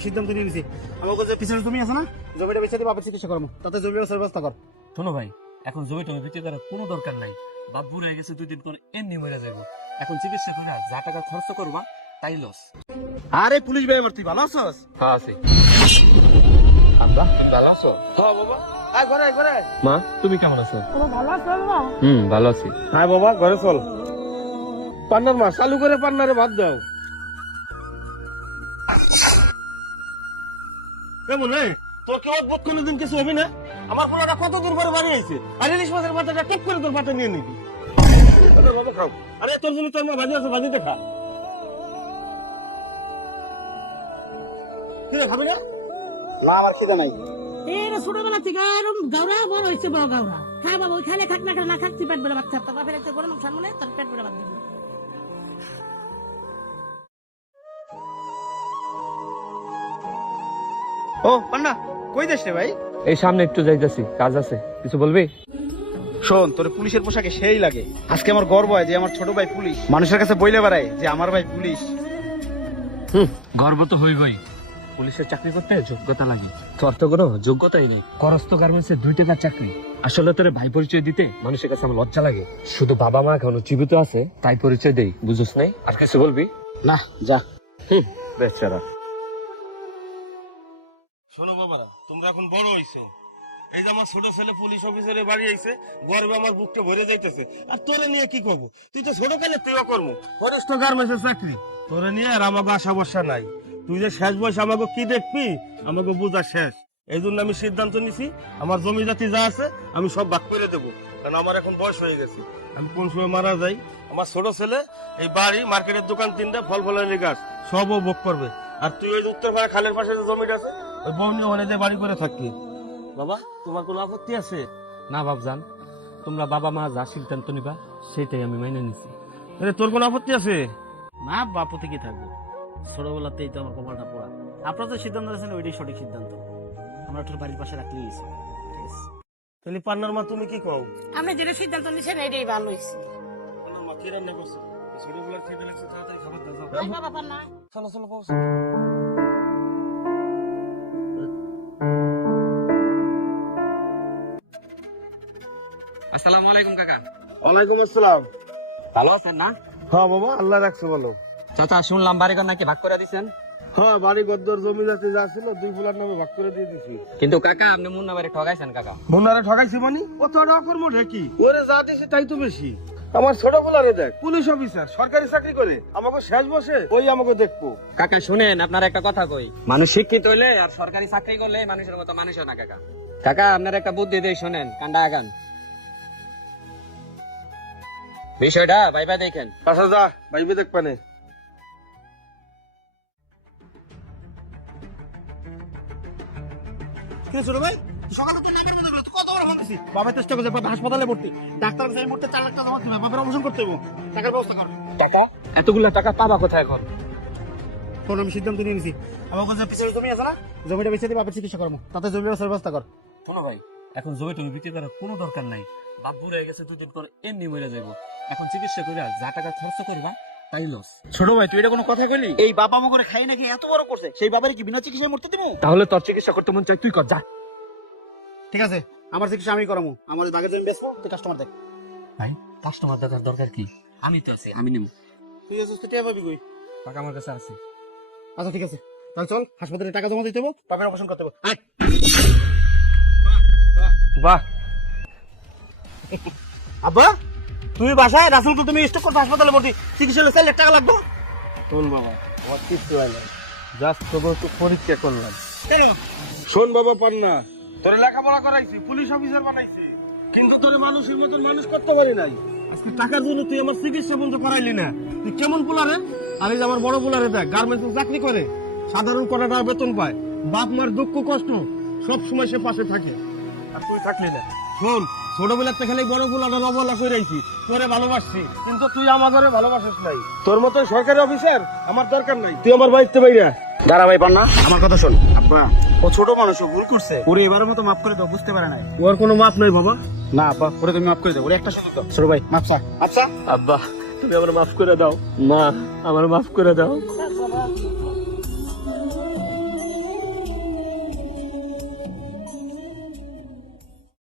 আমি সিদ্ধান্ত নিয়ে নিছি। আমাকে যে পিছনে জমি আছে না, জমিটা বেচে দিয়ে বাপের চিকিৎসা করবো, তাতে জমি ব্যবস্থা কর। শোনো ভাই, এখন জমি টমি বিক্রি করার কোনো দরকার নাই। বাপ বুড়ো হয়ে গেছে, 2 দিন পর এমনি মরে যাবো। এখন চিকিৎসা করে যা টাকা খরচ করবা তাই লস। আরে পুলিশ ভাই, আমার তুই ভালো আছস? হ্যাঁ আছি। আব্বা ভালো আছো? হ্যাঁ বাবা, আয় ঘরে আয়, ঘরে আয়। মা তুমি কেমন আছো? ভালো আছো বাবা? ভালো আছি। হ্যাঁ বাবা, ঘরে চল। পান্নার মা চালু করে পান্নারে ভাত দাও। কেমন তোর কেউ বোধ কোনোদিন কিছু হবি না? আমার পোলাটা কত দূর পরে বাড়ি আইছে, আর ইলিশ মাছের পাতাটা টেপ করে তোর পাতা নিয়ে নিবি। আরে বাবা খাও। আরে তোর জন্য তোর মা ভাজি আছে, ভাজিতে খা। তুই খাবি না? না, আমার খিদে নাই। এর ছোটবেলা থেকে এরকম গাওরা বড় হয়েছে, বড় গাওরা। খা বাবা, ওই খালে খাক না খাক তুই পেট বেড়ে বাচ্চা তোর বাপের একটা গরম সামনে তোর পেট বেড়ে বাদ দিবি। ও পান্না, কই যাস রে ভাই? এই সামনে একটু যাইতেছি, কাজ আছে। কিছু বলবি? শোন, তোর পুলিশের পোশাকে সেই লাগে। আজকে আমার গর্ব হয় যে আমার ছোট ভাই পুলিশ। মানুষের কাছে বইলে বেড়ায় যে আমার ভাই পুলিশ। গর্ব তো হইবই। পুলিশের চাকরি করতে যোগ্যতা লাগে, তোর তো কোনো যোগ্যতাই নেই। করস্ত গার্মেন্টসে 2 টাকার চাকরি। আসলে তোর ভাই পরিচয় দিতে মানুষের কাছে আমার লজ্জা লাগে। শুধু বাবা মা এখনো জীবিত আছে তাই পরিচয় দেই, বুঝছ নাই? আর কিছু বলবি? না, যা। বেচারা। শোনো বাবারা, তোমরা এখন বড় হইছো। এই যে আমার ছোট ছেলে পুলিশ অফিসারের বাড়ি আইছে, গর্বে আমার বুকটা ভরে যাইতেছে। আর তোরে নিয়ে কি করবো? তুই তো ছোট কালে তুইও করবো, করিস তো গার্মেন্টসের চাকরি। তোরে নিয়ে আর আমাকে আশা ভরসা নাই। তুই যে শেষ বয়স আমাকে কি দেখবি, আমাকে বোঝা শেষ। এই জন্য আমি সিদ্ধান্ত নিছি, আমার জমি জাতি যা আছে আমি সব ভাগ করে দেবো। কারণ আমার এখন বয়স হয়ে গেছে। আমি কোন সময় মারা যাই, আমার ছোট ছেলে এই বাড়ি, মার্কেটের দোকান 3টা, ফল ফলালি গাছ সবও ভোগ করবে। আর তুই ওই উত্তরপাড়া খালের পাশে যে জমিটা আছে, ওই বউনি ওখানে যে বাড়ি করে থাকবি। বাবা, তোমার কোনো আপত্তি আছে? না বাপজান, তোমরা বাবা মা যা সিদ্ধান্ত নিবা সেটাই আমি মেনে নিছি। আরে তোর কোনো আপত্তি আছে? না বাপতে কি থাকবো, ছোটবেলাতেই তো আমার কপালটা পোড়া। আপনারা তো সিদ্ধান্ত নিয়েছেন, ওইটাই সঠিক সিদ্ধান্ত। আমরা একটু বাড়ির পাশে রাখলেই গেছি। ঠিক আছে, তাহলে পান্নার মা তুমি কি কও? আপনি যেটা সিদ্ধান্ত নিছেন এটাই ভালো হয়েছে। পান্নার মা কি রান্না করছো? ছোটবেলার খেয়ে ফেলেছে, তাড়াতাড়ি খাবার দাও। আই বাবা পান্না, চলো চলো বাবু। আসসালামু আলাইকুম কাকা। ওয়ালাইকুম আসসালাম। ভালো আছেন না? হ্যাঁ বাবা, আল্লাহ রাখছে বলো। চাচা শুনলাম বাড়িঘর নাকি ভাগ করে দিছেন। হ্যাঁ, বাড়ি গদ্দর জমি জাতি যা ছিল 2 ফুলার নামে ভাগ করে দিয়ে দিছি। কিন্তু কাকা আপনি মুন্না বাড়ি ঠগাইছেন কাকা। মুন্নারে ঠগাইছি মানে? ও তো অকর্ম ঢেকি, ওরে যা দিছে তাই তো বেশি। আমার ছোট ফুলারে দেখ, পুলিশ অফিসার, সরকারি চাকরি করে, আমাকে শেষ বসে ওই আমাকে দেখবো। কাকা শুনেন, আপনার একটা কথা কই, মানুষ শিক্ষিত হইলে আর সরকারি চাকরি করলে মানুষের মতো মানুষ হয় না কাকা। কাকা আপনার একটা বুদ্ধি দেই, শোনেন, কান্ডা আগান। বিষয়টা ভাইবা দেখেন। আচ্ছা যা, ভাইবে দেখ পানে। ছোট ভাই, সকালে তো নামের মধ্যে কত বড় ফোন দিছি। বাবা চেষ্টা করছে, বাবা হাসপাতালে ভর্তি। ডাক্তার এই মুহূর্তে 4 লাখ টাকা জমা দিবে, বাবার অপারেশন করতে হবে। টাকার ব্যবস্থা কর। টাকা? এতগুলা টাকা পাবা কোথায় এখন? শোন, আমি সিদ্ধান্ত নিয়ে নিছি। আমাকে যে পিছনে জমি আছে না, জমিটা বেচে দিয়ে বাপের চিকিৎসা করবো, তাতে জমি ব্যবস্থা কর। শোনো ভাই, এখন জমি টমি বিক্রি করার কোনো দরকার নাই। বাপ বুড়ো হয়ে গেছে, 2 দিন পর এমনি মরে যাবো। এখন চিকিৎসা করে যা টাকা খরচ করবা তাই লস। ছোট ভাই, তুই এটা কোনো কথা কইলি? এই বাবা মা করে খাই নাকি এত বড় করছে, সেই বাবারে কি বিনা চিকিৎসায় মরতে দিব? তাহলে তোর চিকিৎসা করতে মন চাই, তুই কর, যা। ঠিক আছে, আমার চিকিৎসা আমি করাবো। আমার ওই বাগের জমি বেচবো, তুই কাস্টমার দেখ। ভাই, কাস্টমার দেখার দরকার কি? আমি তো আছি, আমি নেব। তুই আছিস তো টিয়া পাবি কই? টাকা আমার কাছে আছে। আচ্ছা ঠিক আছে, তাহলে চল হাসপাতালে টাকা জমা দিতে হবে, বাপের অপারেশন করতে হবে। আয়। বাহ, আব্বা, তুমি বাসায়, রাসেল তো তুমি স্টক করতে হাসপাতালে ভর্তি, চিকিৎসা হলে 4 লাখ টাকা লাগবে। শোন বাবা, আমার কিচ্ছু হয় না, জাস্ট তোকে একটু পরীক্ষা করলাম। শোন বাবা পান্না, তোরে লেখাপড়া করাইছি, পুলিশ অফিসার বানাইছি, কিন্তু তোরে মানুষের মতন মানুষ করতে পারি নাই। আজকে টাকার জন্য তুই আমার চিকিৎসা বন্ধ করাইলি না। তুই কেমন পোলারে? আর এই যে আমার বড় পোলারে দেখ, গার্মেন্টস চাকরি করে, সাধারণ কটা টাকা বেতন পায়, বাপ মার দুঃখ কষ্ট সব সময় সে পাশে থাকে, আর তুই থাকলি না। শোন, ছোটবেলার থেকে খালি বড় পোলাটা অবহেলা করে রাখছি, তোরে ভালোবাসছি, কিন্তু তুই আমার ঘরে ভালোবাসিস নাই। তোর মতো সরকারি অফিসার আমার দরকার নাই, তুই আমার বাড়িতে বাইরে। দাঁড়া ভাই পান্না, আমার কথা শোন। আব্বা, ও ছোট মানুষ, ও ভুল করছে, ওরে এবারের মতো মাফ করে দাও, বুঝতে পারে নাই। ওর কোনো মাপ নাই বাবা। না আব্বা, ওরে তুমি মাফ করে দাও, ওরে একটা সুযোগ দাও। ছোট ভাই, মাফ চা। আচ্ছা আব্বা, তুমি আমার মাফ করে দাও। মা, আমার মাফ করে দাও।